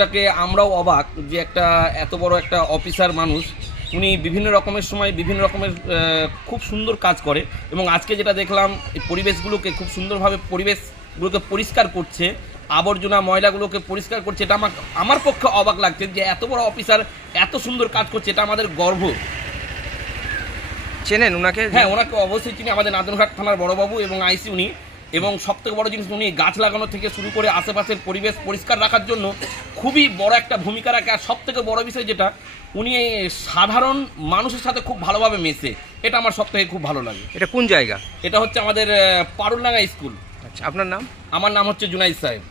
মানুষটাকে আমরাও অবাক যে একটা এত বড় একটা অফিসার মানুষ, উনি বিভিন্ন রকমের সময় বিভিন্ন রকমের খুব সুন্দর কাজ করে। এবং আজকে যেটা দেখলাম এই পরিবেশগুলোকে খুব সুন্দরভাবে পরিবেশগুলোকে পরিষ্কার করছে, আবর্জনা ময়লাগুলোকে পরিষ্কার করছে। এটা আমার পক্ষে অবাক লাগছে যে এত বড় অফিসার এত সুন্দর কাজ করছে, এটা আমাদের গর্ব। চেনেন ওনাকে? হ্যাঁ, ওনাকে অবশ্যই চিনি, আমাদের নাদনঘাট থানার বড়বাবু এবং আইসি উনি। এবং সবথেকে বড় জিনিস, উনি গাছ লাগানো থেকে শুরু করে আশেপাশের পরিবেশ পরিষ্কার রাখার জন্য খুবই বড় একটা ভূমিকা রাখে। আর সবথেকে বড় বিষয় যেটা, উনি সাধারণ মানুষের সাথে খুব ভালোভাবে মেশে, এটা আমার সবথেকে খুব ভালো লাগে। এটা কোন জায়গা? এটা হচ্ছে আমাদের পারুলডাঙ্গা স্কুল। আচ্ছা, আপনার নাম? আমার নাম হচ্ছে জুনাইদ সাহেব।